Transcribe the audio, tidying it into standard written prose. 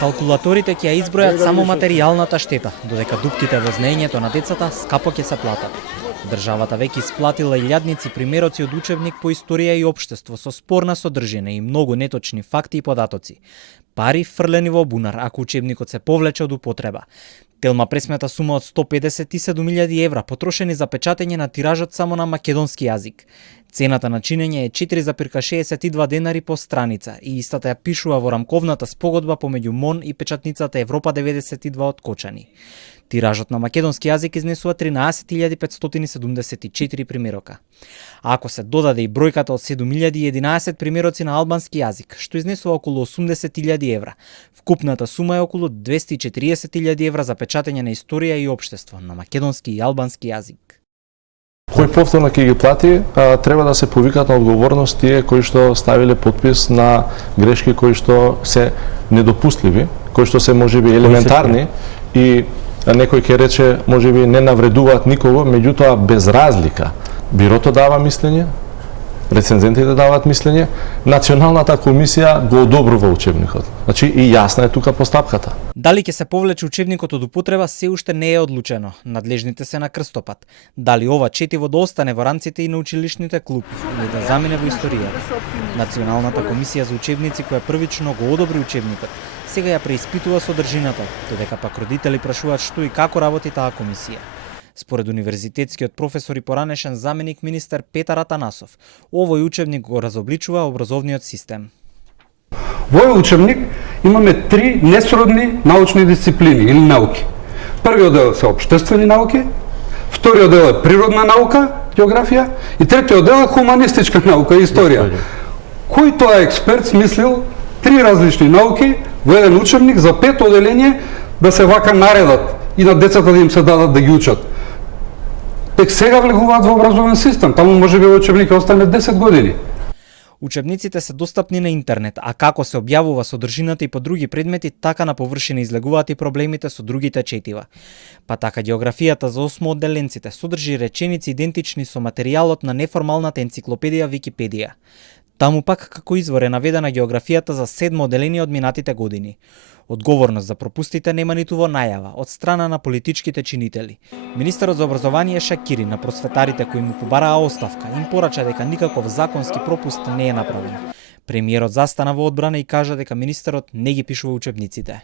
Калкулаторите ќе ја избројат само материјалната штета, додека дупките во знаењето на децата скапо ќе се платат. Државата веќе исплатила илјадници примероци од учебник по историја и општество со спорна содржина и многу неточни факти и податоци. Пари фрлени во бунар ако учебникот се повлече од употреба. Телма пресмета сума од 157.000 евра потрошени за печатење на тиражот само на македонски јазик. Цената на чинење е 4,62 денари по страница и истата ја пишува во рамковната спогодба помеѓу МОН и печатницата Европа 92 од Кочани. Тиражот на македонски јазик изнесува 13.574 примерока. А ако се додаде и бројката од 7.011 примероци на албански јазик, што изнесува околу 80.000 евра, вкупната сума е околу 240.000 евра за печатење на историја и општество на македонски и албански јазик. Кој повторно ќе ги плати, треба да се повикат на одговорност тие кои што ставиле подпис на грешки кои што се недопустливи, кои што се можеби елементарни и некој ќе рече можеби не навредуваат никого, меѓутоа без разлика. Бирото дава мислење, рецензентите даваат мислење, Националната комисија го одобрува учебникот. Значи и јасна е тука постапката. Дали ќе се повлече учебникот од употреба се уште не е одлучено. Надлежните се на крстопат. Дали ова четиво да остане во рамците и на училишните клуби или да замине во историјата. Националната комисија за учебници која првично го одобри учебникот, сега ја преиспитува содржината, додека пак родители прашуваат што и како работи таа комисија. Според универзитетскиот професор и поранешен заменик министер Петар Атанасов, овој учебник го разобличува образовниот систем. Во овој учебник имаме три несродни научни дисциплини или науки. Првиот дел се општествени науки, вториот дел е природна наука, географија, и третиот дел е хуманистичка наука, историја. Кој тоа експерт смислил три различни науки во еден учебник за 5 оделение да се вака наредат и на децата да им се дадат да ги учат? Тек сега влегуваат во образовен систем, таму може би учебник остане 10 години. Учебниците се достапни на интернет, а како се објавува содржината и по други предмети, така на површина излегуваат и проблемите со другите четива. Па така географијата за 8 одделенците содржи реченици идентични со материјалот на неформалната енциклопедија Википедија. Таму пак како извор е наведена географијата за 7 одделение од минатите години. Одговорност за пропустите нема ниту во најава од страна на политичките чинители. Министерот за образование Шакири на просветарите кои му побараа оставка им порача дека никаков законски пропуст не е направен. Премиерот застана во одбрана и кажа дека министерот не ги пишува учебниците.